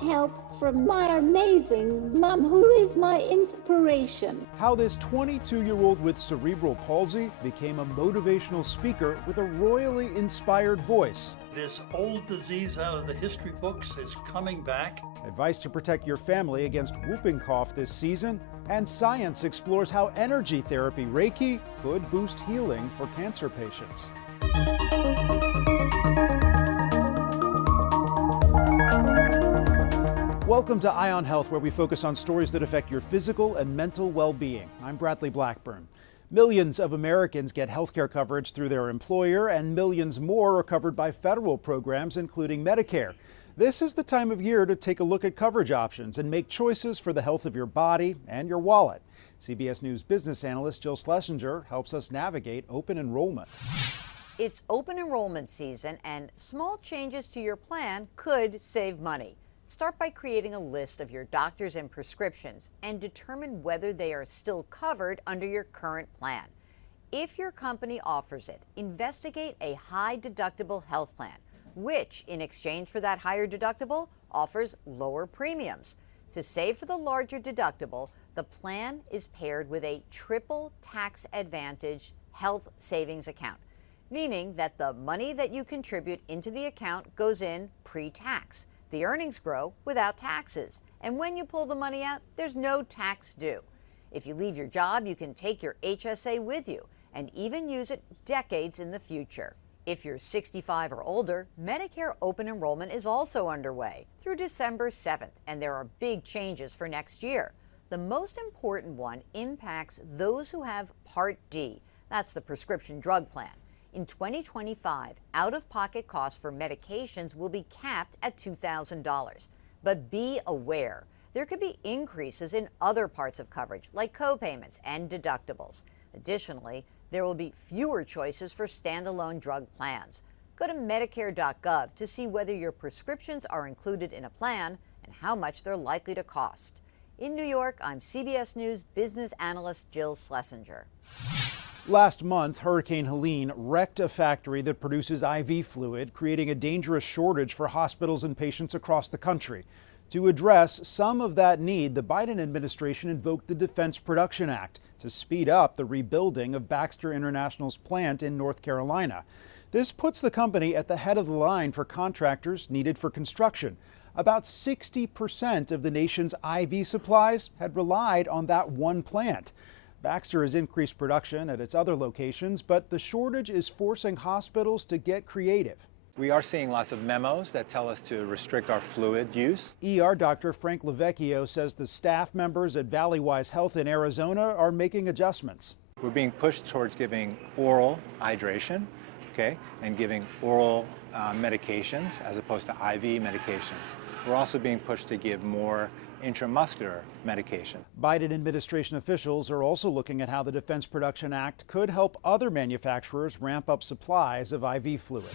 help from my amazing mom, who is my inspiration. How this 22-year-old with cerebral palsy became a motivational speaker with a royally inspired voice. This old disease out of the history books is coming back. Advice to protect your family against whooping cough this season. And science explores how energy therapy, Reiki, could boost healing for cancer patients. Welcome to Eye on Health, where we focus on stories that affect your physical and mental well-being. I'm Bradley Blackburn. Millions of Americans get health care coverage through their employer, and millions more are covered by federal programs, including Medicare. This is the time of year to take a look at coverage options and make choices for the health of your body and your wallet. CBS News business analyst Jill Schlesinger helps us navigate open enrollment. It's open enrollment season, and small changes to your plan could save money. Start by creating a list of your doctors and prescriptions and determine whether they are still covered under your current plan. If your company offers it, investigate a high deductible health plan, which in exchange for that higher deductible offers lower premiums. To save for the larger deductible, the plan is paired with a triple tax advantage health savings account, meaning that the money that you contribute into the account goes in pre-tax. The earnings grow without taxes, and when you pull the money out, there's no tax due. If you leave your job, you can take your HSA with you and even use it decades in the future. If you're 65 or older, Medicare open enrollment is also underway through December 7th, and there are big changes for next year. The most important one impacts those who have Part D. That's the prescription drug plan. In 2025, out-of-pocket costs for medications will be capped at $2,000. But be aware, there could be increases in other parts of coverage, like co-payments and deductibles. Additionally, there will be fewer choices for standalone drug plans. Go to Medicare.gov to see whether your prescriptions are included in a plan and how much they're likely to cost. In New York, I'm CBS News business analyst Jill Schlesinger. Last month, Hurricane Helene wrecked a factory that produces IV fluid, creating a dangerous shortage for hospitals and patients across the country. To address some of that need, the Biden administration invoked the Defense Production Act to speed up the rebuilding of Baxter International's plant in North Carolina. This puts the company at the head of the line for contractors needed for construction. About 60% of the nation's IV supplies had relied on that one plant. Baxter has increased production at its other locations, but the shortage is forcing hospitals to get creative. We are seeing lots of memos that tell us to restrict our fluid use. ER Dr. Frank Lavecchio says the staff members at Valleywise Health in Arizona are making adjustments. We're being pushed towards giving oral hydration, and giving oral medications as opposed to IV medications. We're also being pushed to give more intramuscular medication. Biden administration officials are also looking at how the Defense Production Act could help other manufacturers ramp up supplies of IV fluid.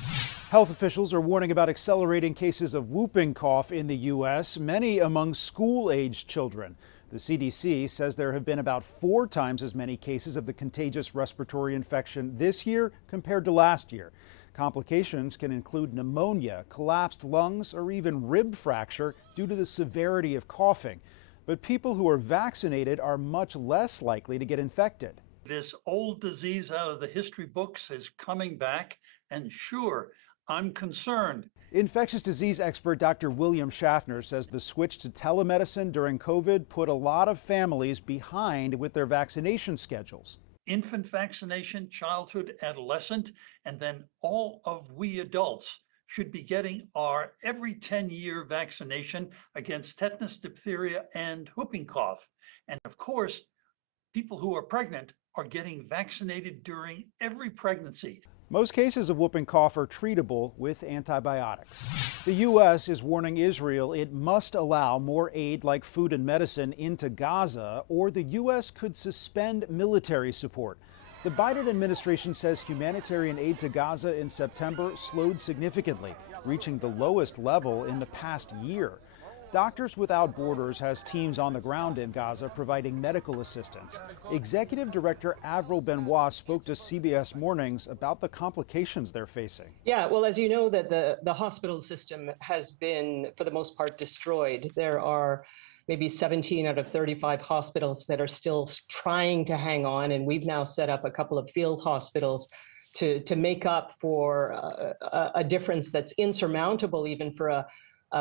Health officials are warning about accelerating cases of whooping cough in the U.S., many among school-aged children. The CDC says there have been about 4 times as many cases of the contagious respiratory infection this year compared to last year. Complications can include pneumonia, collapsed lungs, or even rib fracture due to the severity of coughing. But people who are vaccinated are much less likely to get infected. This old disease out of the history books is coming back, and sure, I'm concerned. Infectious disease expert Dr. William Schaffner says the switch to telemedicine during COVID put a lot of families behind with their vaccination schedules. Infant vaccination, childhood, adolescent, and then all of we adults should be getting our every 10-year vaccination against tetanus, diphtheria, and whooping cough. And of course, people who are pregnant are getting vaccinated during every pregnancy. Most cases of whooping cough are treatable with antibiotics. The U.S. is warning Israel it must allow more aid like food and medicine into Gaza, or the U.S. could suspend military support. The Biden administration says humanitarian aid to Gaza in September slowed significantly, reaching the lowest level in the past year. Doctors Without Borders has teams on the ground in Gaza providing medical assistance. Executive Director Avril Benoit spoke to CBS Mornings about the complications they're facing. Yeah, well, as you know, that the hospital system has been, for the most part, destroyed. There are maybe 17 out of 35 hospitals that are still trying to hang on, and we've now set up a couple of field hospitals to make up for a difference that's insurmountable even for a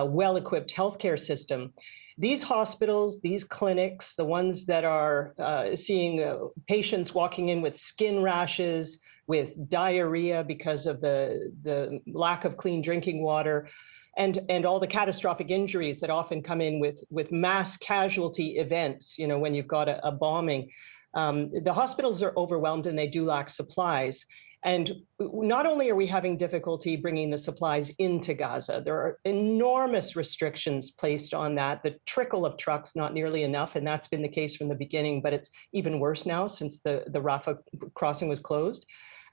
well-equipped healthcare system. These hospitals, these clinics, the ones that are seeing patients walking in with skin rashes, with diarrhea because of the lack of clean drinking water, and all the catastrophic injuries that often come in with mass casualty events, you know, when you've got a bombing. The hospitals are overwhelmed and they do lack supplies. And not only are we having difficulty bringing the supplies into Gaza, there are enormous restrictions placed on that. The trickle of trucks, not nearly enough, and that's been the case from the beginning, but it's even worse now since the Rafah crossing was closed.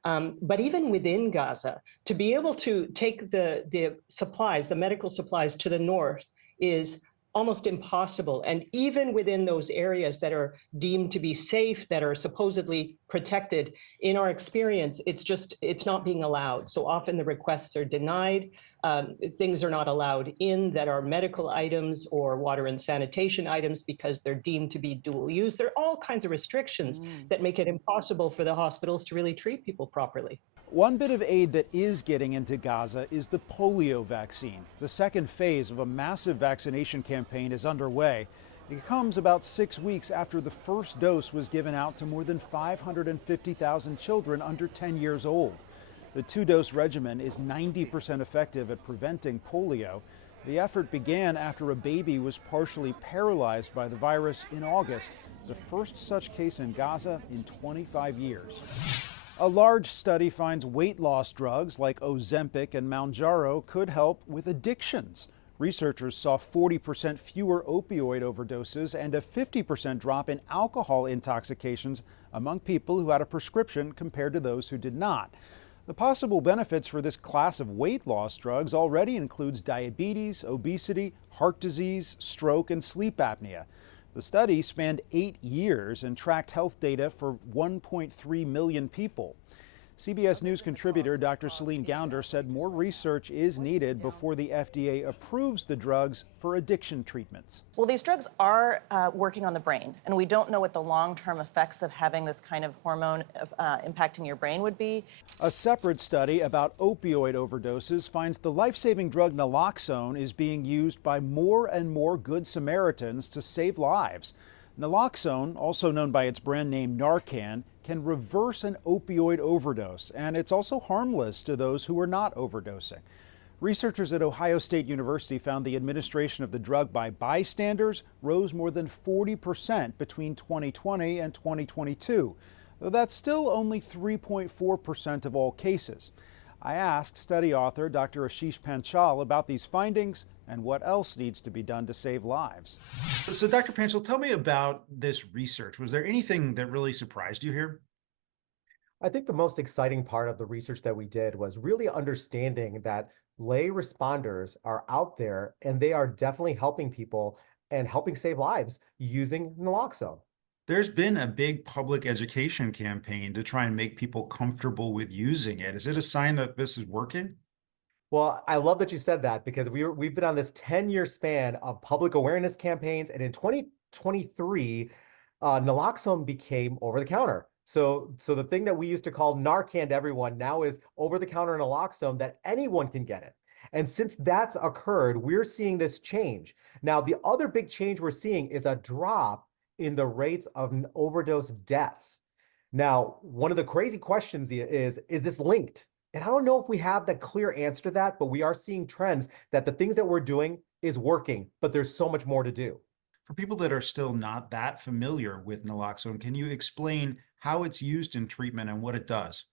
But even within Gaza, to be able to take the supplies, the medical supplies to the north is almost impossible. And even within those areas that are deemed to be safe, that are supposedly protected, in our experience, it's not being allowed. So often the requests are denied. Things are not allowed in that are medical items or water and sanitation items because they're deemed to be dual use. There are all kinds of restrictions that make it impossible for the hospitals to really treat people properly. One bit of aid that is getting into Gaza is the polio vaccine. The second phase of a massive vaccination campaign is underway. It comes about 6 weeks after the first dose was given out to more than 550,000 children under 10 years old. The two-dose regimen is 90% effective at preventing polio. The effort began after a baby was partially paralyzed by the virus in August, the first such case in Gaza in 25 years. A large study finds weight loss drugs like Ozempic and Mounjaro could help with addictions. Researchers saw 40% fewer opioid overdoses and a 50% drop in alcohol intoxications among people who had a prescription compared to those who did not. The possible benefits for this class of weight loss drugs already includes diabetes, obesity, heart disease, stroke, and sleep apnea. The study spanned 8 years and tracked health data for 1.3 million people. CBS News contributor Dr. Celine Gounder said more research is needed before the FDA approves the drugs for addiction treatments. Well, these drugs are working on the brain, and we don't know what the long-term effects of having this kind of hormone impacting your brain would be. A separate study about opioid overdoses finds the life-saving drug naloxone is being used by more and more Good Samaritans to save lives. Naloxone, also known by its brand name Narcan, can reverse an opioid overdose, and it's also harmless to those who are not overdosing. Researchers at Ohio State University found the administration of the drug by bystanders rose more than 40% between 2020 and 2022, though that's still only 3.4% of all cases. I asked study author Dr. Ashish Panchal about these findings and what else needs to be done to save lives. So, Dr. Panchal, tell me about this research. Was there anything that really surprised you here? I think the most exciting part of the research that we did was really understanding that lay responders are out there and they are definitely helping people and helping save lives using naloxone. There's been a big public education campaign to try and make people comfortable with using it. Is it a sign that this is working? Well, I love that you said that because we've been on this 10-year span of public awareness campaigns, and in 2023, naloxone became over-the-counter. So the thing that we used to call Narcan to everyone now is over-the-counter naloxone that anyone can get it. And since that's occurred, we're seeing this change. Now, the other big change we're seeing is a drop in the rates of overdose deaths. Now, one of the crazy questions is this linked? And I don't know if we have the clear answer to that, but we are seeing trends that the things that we're doing is working, but there's so much more to do. For people that are still not that familiar with naloxone, can you explain how it's used in treatment and what it does?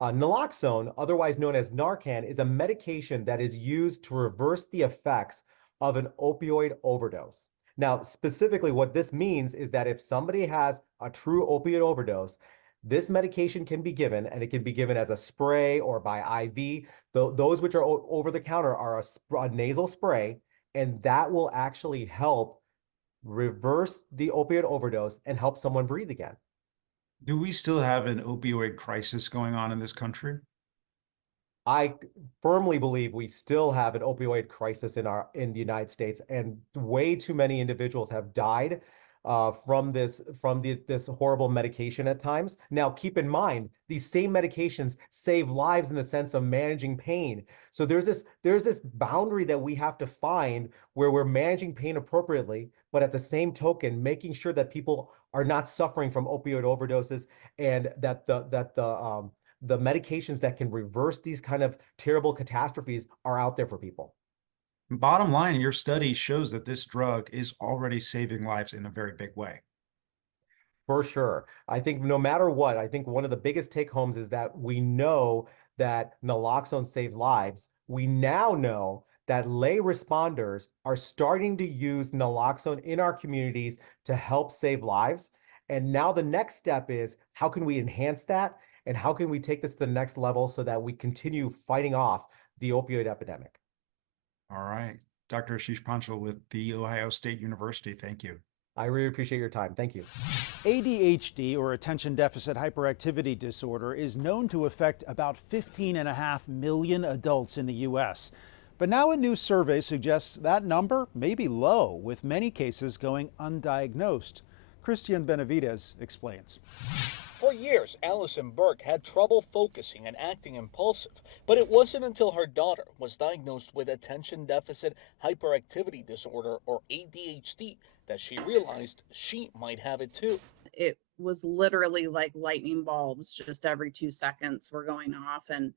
Naloxone, otherwise known as Narcan, is a medication that is used to reverse the effects of an opioid overdose. Now, specifically, what this means is that if somebody has a true opioid overdose, this medication can be given, and it can be given as a spray or by IV. Those which are over the counter are a nasal spray, And that will actually help reverse the opioid overdose and help someone breathe again. Do we still have an opioid crisis going on in this country? I firmly believe we still have an opioid crisis in the United States, and way too many individuals have died from this horrible medication at times. Now, keep in mind, these same medications save lives in the sense of managing pain. So there's this boundary that we have to find where we're managing pain appropriately, but at the same token, making sure that people are not suffering from opioid overdoses, and that the medications that can reverse these kind of terrible catastrophes are out there for people. Bottom line, your study shows that this drug is already saving lives in a very big way. For sure. I think no matter what, I think one of the biggest take homes is that we know that naloxone saves lives. We now know that lay responders are starting to use naloxone in our communities to help save lives. And now the next step is, how can we enhance that? And how can we take this to the next level so that we continue fighting off the opioid epidemic? All right. Dr. Ashish Panchal with The Ohio State University. Thank you. I really appreciate your time. Thank you. ADHD, or attention deficit hyperactivity disorder, is known to affect about 15.5 million adults in the U.S. But now a new survey suggests that number may be low, with many cases going undiagnosed. Christian Benavides explains. For years, Allison Burke had trouble focusing and acting impulsive, but it wasn't until her daughter was diagnosed with attention deficit hyperactivity disorder, or ADHD, that she realized she might have it too. It was literally like lightning bulbs, just every 2 seconds were going off, and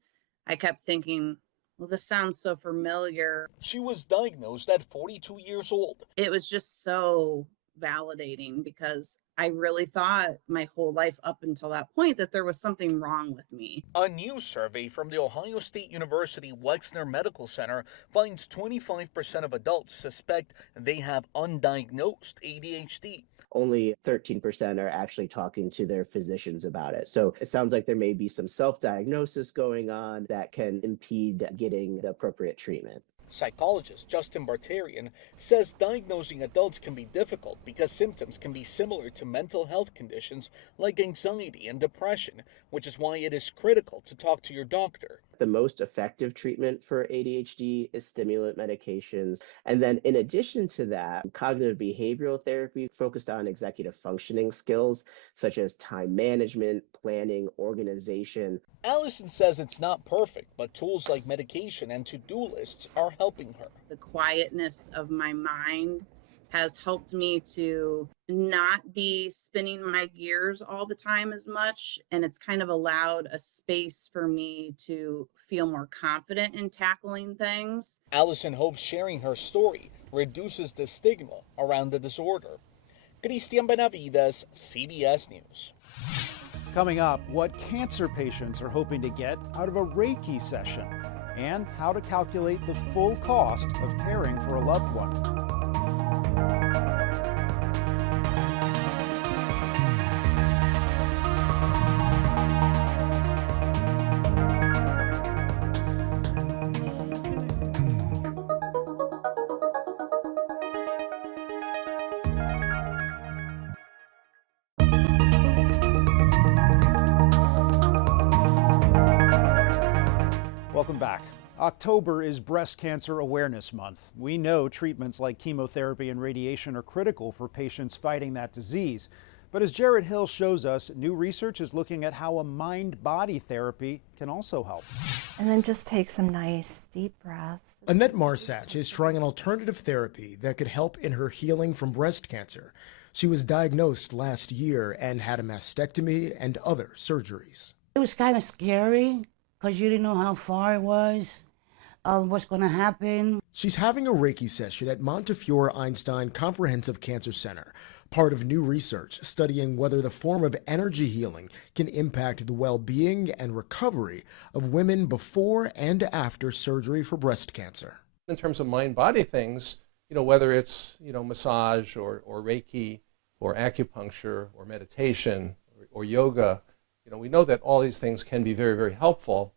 I kept thinking, well, this sounds so familiar. She was diagnosed at 42 years old. It was just so validating, because I really thought my whole life up until that point that there was something wrong with me. A new survey from the Ohio State University Wexner Medical Center finds 25% of adults suspect they have undiagnosed ADHD. Only 13% are actually talking to their physicians about it. So it sounds like there may be some self-diagnosis going on that can impede getting the appropriate treatment. Psychologist Justin Bartarian says diagnosing adults can be difficult because symptoms can be similar to mental health conditions like anxiety and depression, which is why it is critical to talk to your doctor. The most effective treatment for ADHD is stimulant medications. And then in addition to that, cognitive behavioral therapy focused on executive functioning skills, such as time management, planning, organization. Allison says it's not perfect, but tools like medication and to-do lists are helping her. The quietness of my mind has helped me to not be spinning my gears all the time as much. And it's kind of allowed a space for me to feel more confident in tackling things. Allison hopes sharing her story reduces the stigma around the disorder. Christian Benavides, CBS News. Coming up, what cancer patients are hoping to get out of a Reiki session, and how to calculate the full cost of caring for a loved one. Welcome back. October is Breast Cancer Awareness Month. We know treatments like chemotherapy and radiation are critical for patients fighting that disease. But as Jared Hill shows us, new research is looking at how a mind-body therapy can also help. And then just take some nice deep breaths. Annette Marsach is trying an alternative therapy that could help in her healing from breast cancer. She was diagnosed last year and had a mastectomy and other surgeries. It was kind of scary because you didn't know how far it was, what's going to happen. She's having a Reiki session at Montefiore Einstein Comprehensive Cancer Center, part of new research studying whether the form of energy healing can impact the well-being and recovery of women before and after surgery for breast cancer. In terms of mind-body things, whether it's, massage or Reiki or acupuncture or meditation or yoga, we know that all these things can be very, very helpful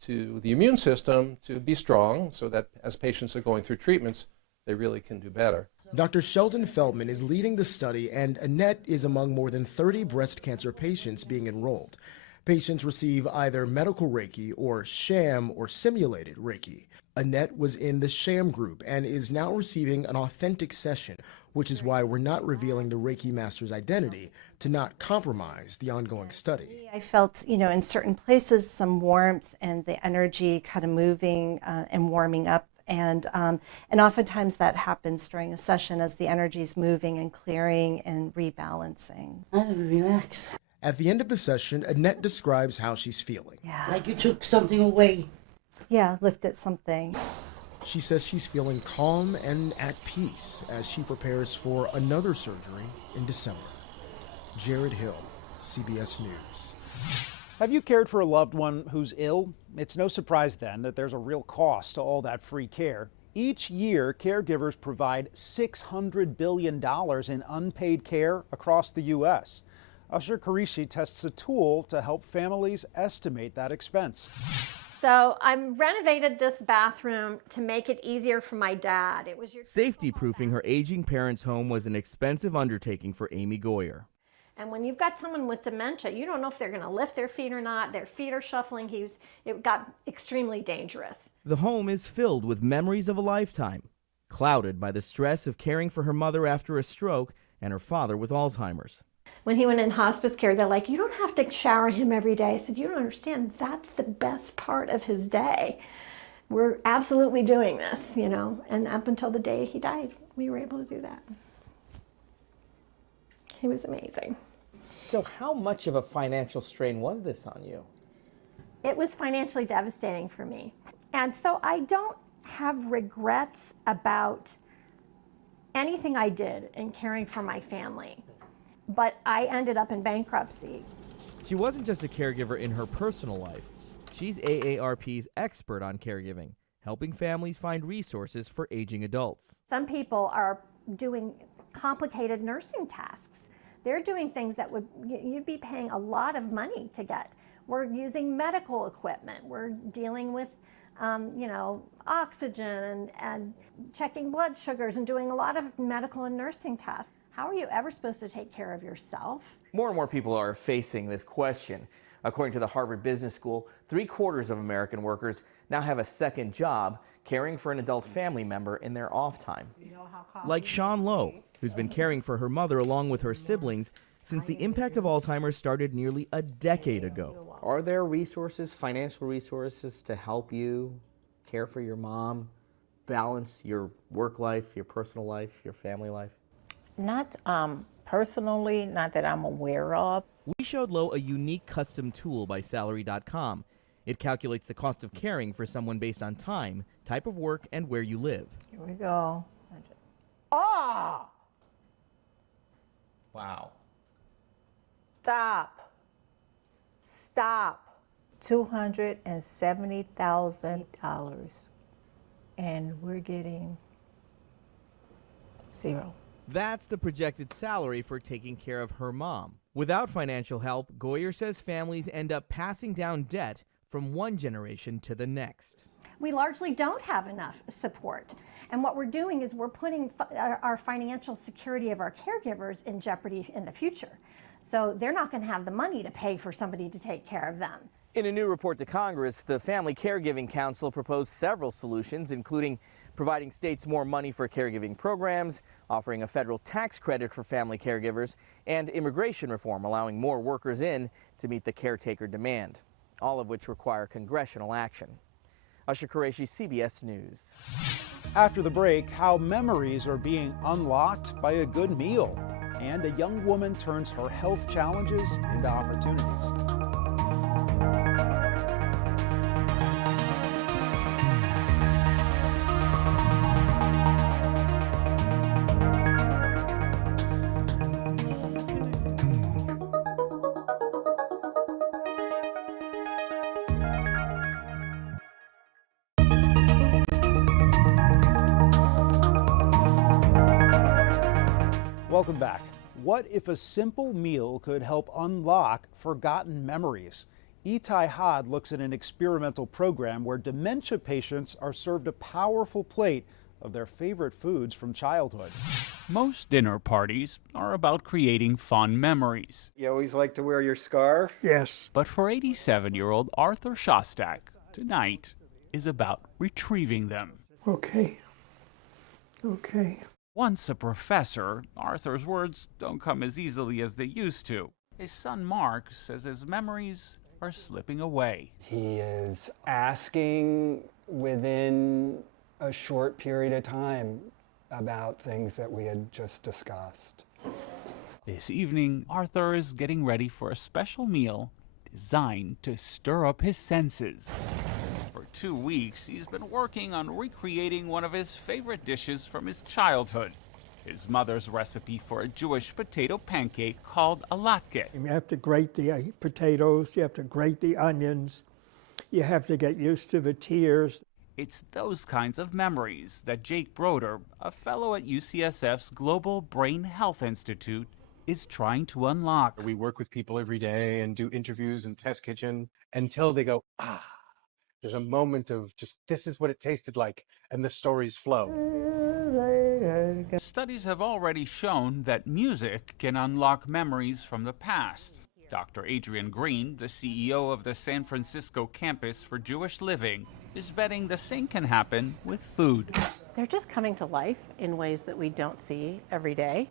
to the immune system to be strong so that as patients are going through treatments, they really can do better. Dr. Sheldon Feldman is leading the study, and Annette is among more than 30 breast cancer patients being enrolled. Patients receive either medical Reiki or sham or simulated Reiki. Annette was in the sham group and is now receiving an authentic session, which is why we're not revealing the Reiki master's identity to not compromise the ongoing study. I felt, in certain places some warmth and the energy kind of moving and warming up. And oftentimes that happens during a session as the energy is moving and clearing and rebalancing. Relax. At the end of the session, Annette describes how she's feeling. Yeah. Like you took something away. Yeah, lifted something. She says she's feeling calm and at peace as she prepares for another surgery in December. Jared Hill, CBS News. Have you cared for a loved one who's ill? It's no surprise then that there's a real cost to all that free care. Each year, caregivers provide $600 billion in unpaid care across the U.S. Usher Qureshi tests a tool to help families estimate that expense. So I renovated this bathroom to make it easier for my dad. It was Safety-proofing her aging parents' home was an expensive undertaking for Amy Goyer. And when you've got someone with dementia, you don't know if they're going to lift their feet or not. Their feet are shuffling. It got extremely dangerous. The home is filled with memories of a lifetime, clouded by the stress of caring for her mother after a stroke and her father with Alzheimer's. When he went in hospice care, they're like, you don't have to shower him every day. I said, you don't understand. That's the best part of his day. We're absolutely doing this, and up until the day he died, we were able to do that. He was amazing. So how much of a financial strain was this on you? It was financially devastating for me. And so I don't have regrets about anything I did in caring for my family. But I ended up in bankruptcy. She wasn't just a caregiver in her personal life. She's AARP's expert on caregiving, helping families find resources for aging adults. Some people are doing complicated nursing tasks. They're doing things that you'd be paying a lot of money to get. We're using medical equipment. We're dealing with, oxygen and checking blood sugars and doing a lot of medical and nursing tasks. How are you ever supposed to take care of yourself? More and more people are facing this question. According to the Harvard Business School, 3/4 of American workers now have a second job caring for an adult family member in their off time. Like Sean Lowe, who's been caring for her mother along with her siblings since the impact of Alzheimer's started nearly a decade ago. Are there resources, financial resources, to help you care for your mom, balance your work life, your personal life, your family life? Not personally, not that I'm aware of. We showed Lowe a unique custom tool by Salary.com. It calculates the cost of caring for someone based on time, type of work, and where you live. Here we go. Wow. Stop. $270,000. And we're getting 0. That's the projected salary for taking care of her mom. Without financial help, Goyer says families end up passing down debt from one generation to the next. We largely don't have enough support. And what we're doing is we're putting our financial security of our caregivers in jeopardy in the future. So they're not going to have the money to pay for somebody to take care of them. In a new report to Congress, the Family Caregiving Council proposed several solutions, including providing states more money for caregiving programs, offering a federal tax credit for family caregivers, and immigration reform, allowing more workers in to meet the caretaker demand, all of which require congressional action. Usher Qureshi, CBS News. After the break, how memories are being unlocked by a good meal, and a young woman turns her health challenges into opportunities. Welcome back. What if a simple meal could help unlock forgotten memories? Itai Had looks at an experimental program where dementia patients are served a powerful plate of their favorite foods from childhood. Most dinner parties are about creating fun memories. You always like to wear your scarf? Yes. But for 87-year-old Arthur Shostak, tonight is about retrieving them. Okay. Once a professor, Arthur's words don't come as easily as they used to. His son Mark says his memories are slipping away. He is asking within a short period of time about things that we had just discussed. This evening, Arthur is getting ready for a special meal designed to stir up his senses. For 2 weeks, he's been working on recreating one of his favorite dishes from his childhood. His mother's recipe for a Jewish potato pancake called a latke. You have to grate the potatoes, you have to grate the onions, you have to get used to the tears. It's those kinds of memories that Jake Broder, a fellow at UCSF's Global Brain Health Institute, is trying to unlock. We work with people every day and do interviews and test kitchen until they go, there's a moment of just, this is what it tasted like, and the stories flow. Studies have already shown that music can unlock memories from the past. Dr. Adrian Green, the CEO of the San Francisco campus for Jewish Living, is betting the same can happen with food. They're just coming to life in ways that we don't see every day.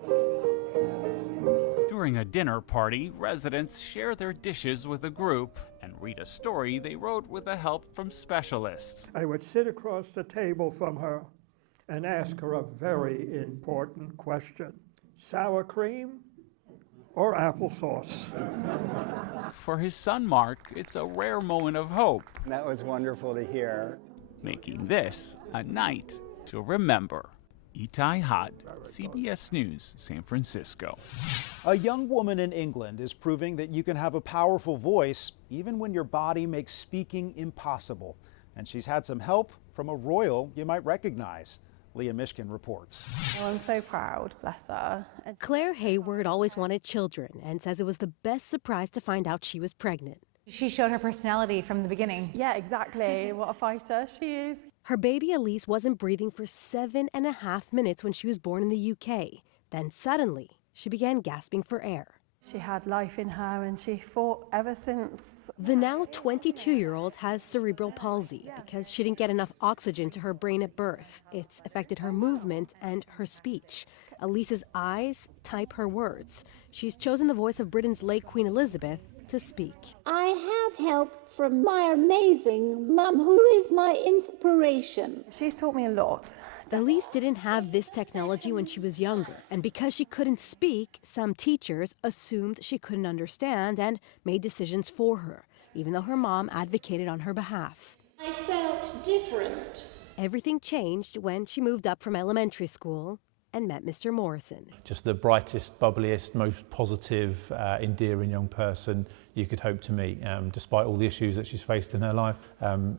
During a dinner party, residents share their dishes with a group and read a story they wrote with the help from specialists. I would sit across the table from her and ask her a very important question. Sour cream or applesauce? For his son Mark, it's a rare moment of hope. That was wonderful to hear. Making this a night to remember. Itai Had, CBS News, San Francisco. A young woman in England is proving that you can have a powerful voice even when your body makes speaking impossible. And she's had some help from a royal you might recognize. Leah Mishkin reports. Oh, I'm so proud, bless her. Claire Hayward always wanted children and says it was the best surprise to find out she was pregnant. She showed her personality from the beginning. Yeah, exactly. What a fighter she is. Her baby Elise wasn't breathing for 7.5 minutes when she was born in the UK. Then suddenly, she began gasping for air. She had life in her and she fought ever since. The now 22-year-old has cerebral palsy because she didn't get enough oxygen to her brain at birth. It's affected her movement and her speech. Elise's eyes type her words. She's chosen the voice of Britain's late Queen Elizabeth to speak. I have help from my amazing mum, who is my inspiration. She's taught me a lot. Elise didn't have this technology when she was younger, and because she couldn't speak, some teachers assumed she couldn't understand and made decisions for her, even though her mom advocated on her behalf. I felt different. Everything changed when she moved up from elementary school and met Mr. Morrison. Just the brightest, bubbliest, most positive, endearing young person you could hope to meet. Despite all the issues that she's faced in her life,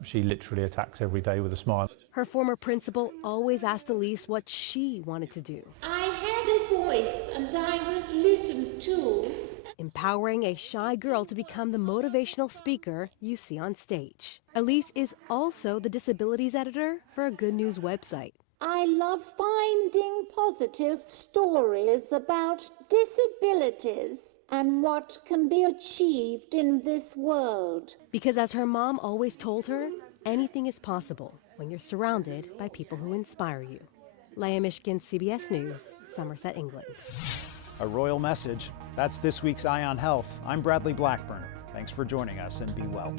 she literally attacks every day with a smile. Her former principal always asked Elise what she wanted to do. I had a voice and I was listened to. Empowering a shy girl to become the motivational speaker you see on stage. Elise is also the disabilities editor for a Good News website. I love finding positive stories about disabilities and what can be achieved in this world. Because as her mom always told her, anything is possible when you're surrounded by people who inspire you. Leah Mishkin, CBS News, Somerset, England. A royal message. That's this week's Eye on Health. I'm Bradley Blackburn. Thanks for joining us and be well.